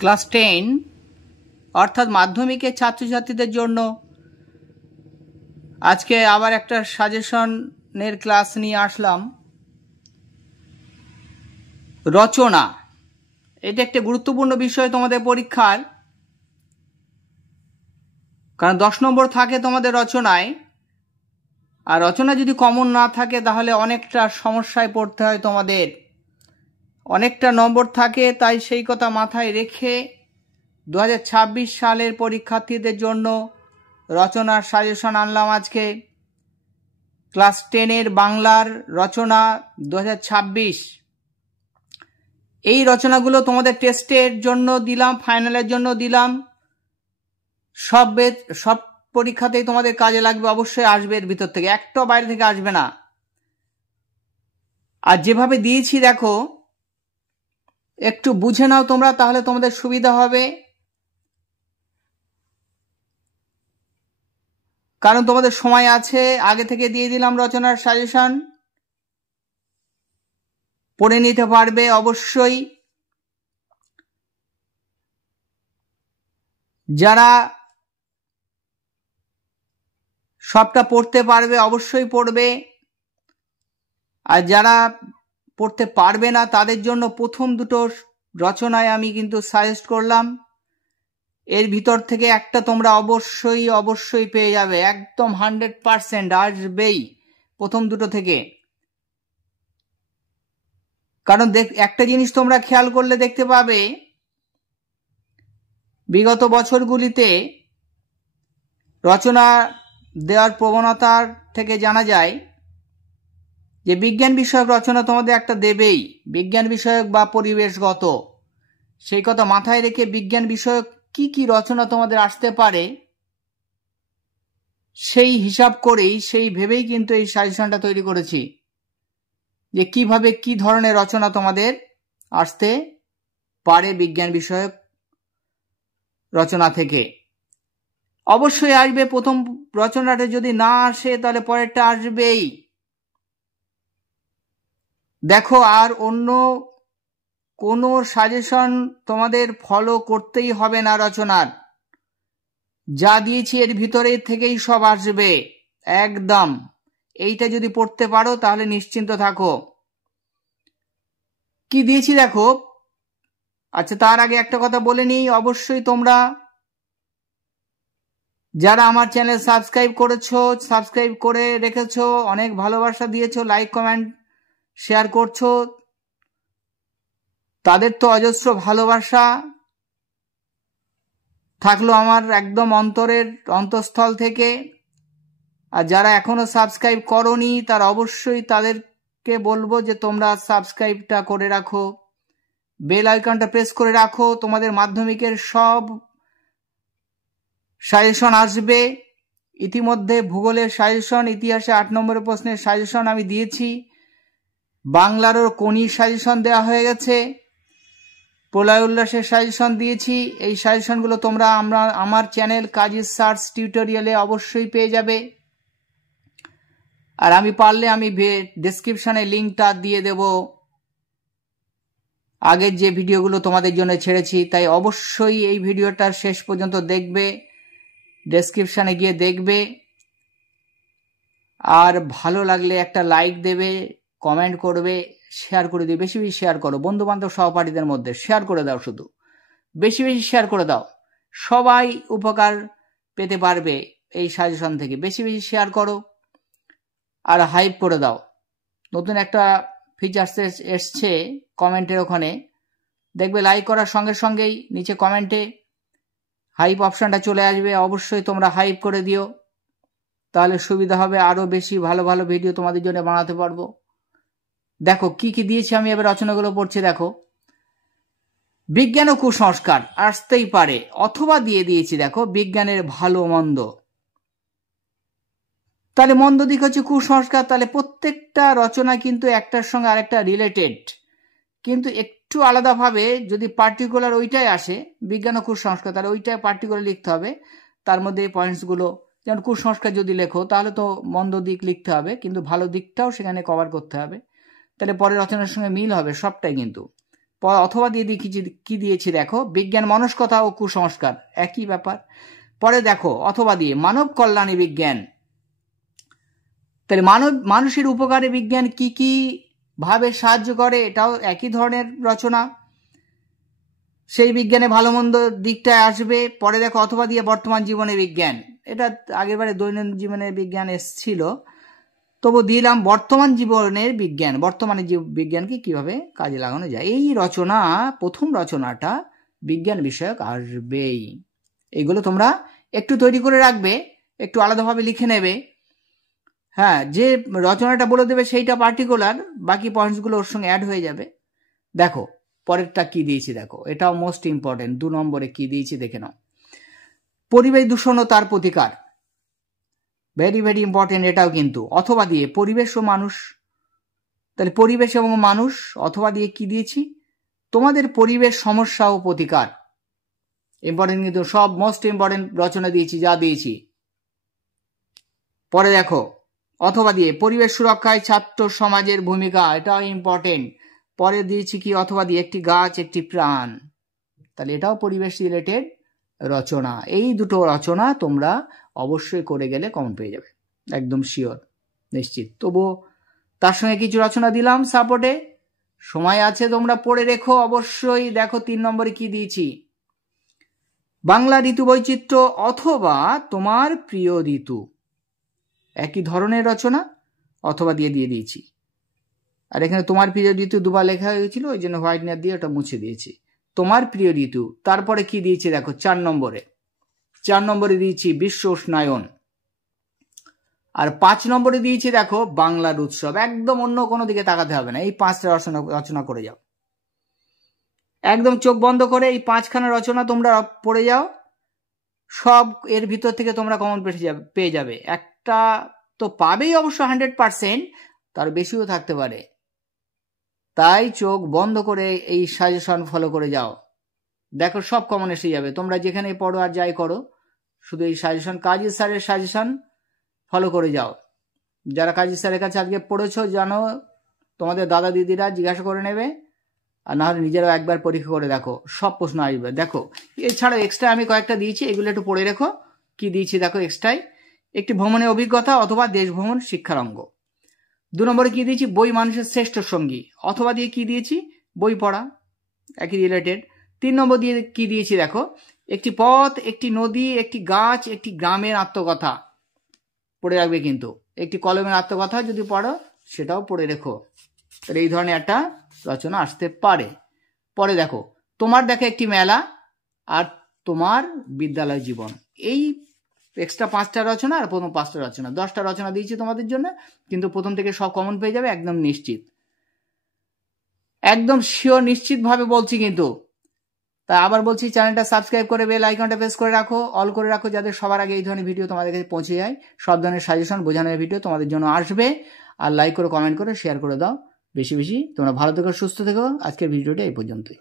Class 10 অর্থাৎ মাধ্যমিকের ছাত্রছাত্রীদের জন্য আজকে আবার একটা সাজেশনের ক্লাস নিয়ে আসলাম। রচনা, এটা একটা গুরুত্বপূর্ণ বিষয় তোমাদের পরীক্ষার, কারণ 10 নম্বর থাকে তোমাদের রচনায়। আর রচনা যদি কমন না থাকে তাহলে অনেকটা সমস্যায় পড়তে হয় তোমাদের, অনেকটা নম্বর থাকে। তাই সেই কথা মাথায় রেখে 2026 সালের পরীক্ষার্থীদের জন্য রচনার সাজেশন আনলাম আজকে। ক্লাস 10-এর বাংলার রচনা 2026, এই রচনাগুলো তোমাদের টেস্টের জন্য দিলাম, ফাইনালের জন্য দিলাম। সব পরীক্ষাতেই তোমাদের কাজে লাগবে, অবশ্যই আসবে এর ভিতর থেকে, একটা বাইরে থেকে আসবে না। আর যেভাবে দিয়েছি দেখো, একটু বুঝে নাও তোমরা, তাহলে তোমাদের সুবিধা হবে। কারণ তোমাদের সময় আছে, আগে থেকে দিয়ে দিলাম রচনার সাজেশন, পড়ে নিতে পারবে অবশ্যই। যারা সবটা পড়তে পারবে অবশ্যই পড়বে, আর যারা পড়তে পারবে না তাদের জন্য প্রথম দুটো রচনায় আমি কিন্তু সাজেস্ট করলাম। এর ভিতর থেকে একটা তোমরা অবশ্যই পেয়ে যাবে, একদম 100% আসবেই প্রথম দুটো থেকে। কারণ একটা জিনিস তোমরা খেয়াল করলে দেখতে পাবে, বিগত বছরগুলিতে রচনা দেওয়ার প্রবণতার থেকে জানা যায় যে বিজ্ঞান বিষয়ক রচনা তোমাদের একটা দেবেই, বিজ্ঞান বিষয়ক বা পরিবেশগত। সেই কথা মাথায় রেখে বিজ্ঞান বিষয়ক কি কি রচনা তোমাদের আসতে পারে সেই হিসাব করেই, সেই ভেবেই কিন্তু এই সাজেশনটা তৈরি করেছি, যে কিভাবে কি ধরনের রচনা তোমাদের আসতে পারে বিজ্ঞান বিষয়ক রচনা থেকে। অবশ্যই আসবে, প্রথম রচনাটা যদি না আসে তাহলে পরেরটা আসবেই। দেখো, আর অন্য কোনো সাজেশন তোমাদের ফলো করতেই হবে না রচনার, যা দিয়েছি এর ভিতরে থেকেই সব আসবে একদম। এইটা যদি পড়তে পারো তাহলে নিশ্চিন্ত থাকো। কি দিয়েছি দেখো। আচ্ছা, তার আগে একটা কথা বলে নিই, অবশ্যই তোমরা যারা আমার চ্যানেল সাবস্ক্রাইব করেছো, সাবস্ক্রাইব করে রেখেছো, অনেক ভালোবাসা দিয়েছো, লাইক কমেন্ট শেয়ার করছো, তাদের তো অজস্র ভালোবাসা থাকলো আমার একদম অন্তঃস্থল থেকে। আর যারা এখনো সাবস্ক্রাইব করোনি তারা অবশ্যই তাদেরকে বলবো যে তোমরা সাবস্ক্রাইবটা করে রাখো, বেল আইকনটা প্রেস করে রাখো। তোমাদের মাধ্যমিকের সব সাজেশন আসবে। ইতিমধ্যে ভূগোলের সাজেশন, ইতিহাসে 8 নম্বরের প্রশ্নের সাজেশন আমি দিয়েছি, বাংলারও কোনি সাজেশন দেওয়া হয়ে গেছে, প্রলয় উল্লাসের সাজেশন দিয়েছি। এই সাজেশনগুলো তোমরা আমার চ্যানেল কাজী সার্চ টিউটোরিয়ালে অবশ্যই পেয়ে যাবে। আর আমি পারলে আমি ডেসক্রিপশনে লিঙ্কটা দিয়ে দেব আগের যে ভিডিওগুলো তোমাদের জন্য ছেড়েছি। তাই অবশ্যই এই ভিডিওটার শেষ পর্যন্ত দেখবে, ডেসক্রিপশনে গিয়ে দেখবে। আর ভালো লাগলে একটা লাইক দেবে, কমেন্ট করবে, শেয়ার করে দিও, বেশি বেশি শেয়ার করো, বন্ধু বান্ধব সহপাঠীদের মধ্যে শেয়ার করে দাও, শুধু বেশি বেশি শেয়ার করে দাও, সবাই উপকার পেতে পারবে এই সাজেশন থেকে। বেশি বেশি শেয়ার করো আর হাইপ করে দাও। নতুন একটা ফিচার্স এসছে কমেন্টের ওখানে, দেখবে লাইক করার সঙ্গে সঙ্গেই নিচে কমেন্টে হাইপ অপশানটা চলে আসবে। অবশ্যই তোমরা হাইপ করে দিও, তাহলে সুবিধা হবে, আরও বেশি ভালো ভালো ভিডিও তোমাদের জন্য বানাতে পারবো। দেখো কি কি দিয়েছি আমি, এবার রচনাগুলো পড়ছি। দেখো, বিজ্ঞান ও কুসংস্কার আসতেই পারে, অথবা দিয়ে দিয়েছি দেখো বিজ্ঞানের ভালো মন্দ। তাহলে মন্দ দিক হচ্ছে কুসংস্কার। তাহলে প্রত্যেকটা রচনা কিন্তু একটার সঙ্গে আরেকটা রিলেটেড, কিন্তু একটু আলাদাভাবে যদি পার্টিকুলার ওইটাই আসে, বিজ্ঞান ও কুসংস্কার, তাহলে ওইটাই পার্টিকুলার লিখতে হবে। তার মধ্যে এই পয়েন্টসগুলো, যেমন কুসংস্কার যদি লেখো তাহলে তো মন্দ দিক লিখতে হবে, কিন্তু ভালো দিকটাও সেখানে কভার করতে হবে, তাহলে পরের রচনার সঙ্গে মিল হবে সবটাই। কিন্তু অথবা দিয়ে কি দিয়েছি দেখো, বিজ্ঞান মনস্কতা ও কুসংস্কার, একই ব্যাপার। পরে দেখো অথবা দিয়ে মানব কল্যাণে বিজ্ঞান, তাহলে মানুষের উপকারে বিজ্ঞান কি কি ভাবে সাহায্য করে, এটাও একই ধরনের রচনা, সেই বিজ্ঞানে ভালো মন্দ দিকটায় আসবে। পরে দেখো অথবা দিয়ে বর্তমান জীবনে বিজ্ঞান, এটা আগেরবারে দৈনন্দিন জীবনের বিজ্ঞান এসেছিল, তবু দিলাম বর্তমান জীবনের বিজ্ঞান, বর্তমানে বিজ্ঞানকে কিভাবে কাজে লাগানো যায়। এই রচনা, প্রথম রচনাটা বিজ্ঞান বিষয়ক আসবেই। এগুলো তোমরা একটু তৈরি করে রাখবে, একটু আলাদাভাবে লিখে নেবে। হ্যাঁ, যে রচনাটা বলে দেবে সেইটা পার্টিকুলার, বাকি পয়েন্টসগুলো ওর সঙ্গে অ্যাড হয়ে যাবে। দেখো পরেরটা কি দিয়েছি দেখো, এটাও মোস্ট ইম্পর্টেন্ট। 2 নম্বরে কি দিয়েছি দেখে নাও, পরিবেশ দূষণ ও তার প্রতিকার, ভেরি ভেরি ইম্পর্টেন্ট এটাও কিন্তু। অথবা দিয়ে পরিবেশ ও মানুষ, তাহলে পরিবেশ এবং মানুষ, অথবা দিয়ে কি দিয়েছি, তোমাদের পরিবেশ সমস্যা ও প্রতিকার, ইম্পর্টেন্ট কিন্তু, সব মোস্ট ইম্পর্টেন্ট রচনা দিয়েছি যা দিয়েছি। পরে দেখো অথবা দিয়ে পরিবেশ সুরক্ষায় ছাত্র সমাজের ভূমিকা, এটাও ইম্পর্টেন্ট। পরে দিয়েছি কি, অথবা দিয়ে একটি গাছ একটি প্রাণ, তাহলে এটাও পরিবেশ রিলেটেড রচনা। এই দুটো রচনা তোমরা অবশ্যই করে গেলে কমন পেয়ে যাবে, একদম শিওর, নিশ্চিত। তবু তার সঙ্গে কিছু রচনা দিলাম সাপোর্টে, সময় আছে তোমরা পড়ে রেখো অবশ্যই। দেখো 3 নম্বরে কি দিয়েছি, বাংলা ঋতু বৈচিত্র্য অথবা তোমার প্রিয় ঋতু, একই ধরনের রচনা, অথবা দিয়ে দিয়েছি। আর এখানে তোমার প্রিয় ঋতু দুবার লেখা হয়েছিল, ওই জন্য হোয়াইটনার দিয়ে ওটা মুছে দিয়েছি, তোমার প্রিয় ঋতু। তারপরে কি দিয়েছি দেখো 4 নম্বরে দিয়েছি বিশ্ব উষ্ণায়ন। আর 5 নম্বরে দিয়েছি দেখো বাংলার উৎসব। একদম অন্য কোনো দিকে তাকাতে হবে না, এই 5টা রচনা করে যাও, একদম চোখ বন্ধ করে এই 5খানা রচনা তোমরা পড়ে যাও, সব এর ভিতর থেকে তোমরা কমন পেয়ে যাবে। একটা তো পাবেই অবশ্য 100%, তার বেশিও থাকতে পারে, তাই চোখ বন্ধ করে এই সাজেশন ফলো করে যাও, দেখো সব কমন এসে যাবে। তোমরা যেখানে পড়ো আর যাই করো, শুধু এই সাজেশন, কাজী স্যারের সাজেশন ফলো করে যাও। যারা কাজী স্যারের কাছে আজকে পড়েছো জানো, তোমাদের দাদা দিদিরা জিজ্ঞাসা করে নেবে, আর না হলে নিজেরাও একবার পরীক্ষা করে দেখো, সব প্রশ্ন আসবে। দেখো এছাড়াও এক্সট্রা আমি কয়েকটা দিয়েছি, এগুলো একটু পড়ে রেখো। কি দিয়েছি দেখো, এক্সট্রাই একটি ভ্রমণের অভিজ্ঞতা অথবা দেশ ভ্রমণ শিক্ষার অঙ্গ। 2 নম্বরে কি দিয়েছি, বই মানুষের শ্রেষ্ঠ সঙ্গী, অথবা দিয়ে কি দিয়েছি, বই পড়া, একই রিলেটেড। 3 নম্বর দিয়ে কি দিয়েছি দেখো, একটি পথ একটি নদী একটি গাছ একটি গ্রামের আত্মকথা, পড়ে রাখবে কিন্তু। একটি কলমের আত্মকথা যদি পড়ো সেটাও পড়ে রেখো, তাহলে এই ধরনের একটা রচনা আসতে পারে। পরে দেখো তোমার দেখো একটি মেলা আর তোমার বিদ্যালয় জীবন, এই এক্সট্রা 5টা রচনা আর প্রথম 5টা রচনা, 10টা রচনা দিয়েছি তোমাদের জন্য, কিন্তু প্রথম থেকে সব কমন পেয়ে যাবে, একদম নিশ্চিত, একদম শিওর, নিশ্চিত ভাবে বলছি কিন্তু। তা আবার বলছি, চ্যানেলটা সাবস্ক্রাইব করে বেল আইকনটা প্রেস করে রাখো, অল করে রাখো, যাতে সবার আগে এই ধরনের ভিডিও তোমাদের কাছে পৌঁছে যায়। সব ধরনের সাজেশন বোঝানোর ভিডিও তোমাদের জন্য আসবে। আর লাইক করে কমেন্ট করে শেয়ার করে দাও বেশি বেশি। তোমরা ভালো থেকো, সুস্থ থেকো। আজকের ভিডিওটা এই পর্যন্তই।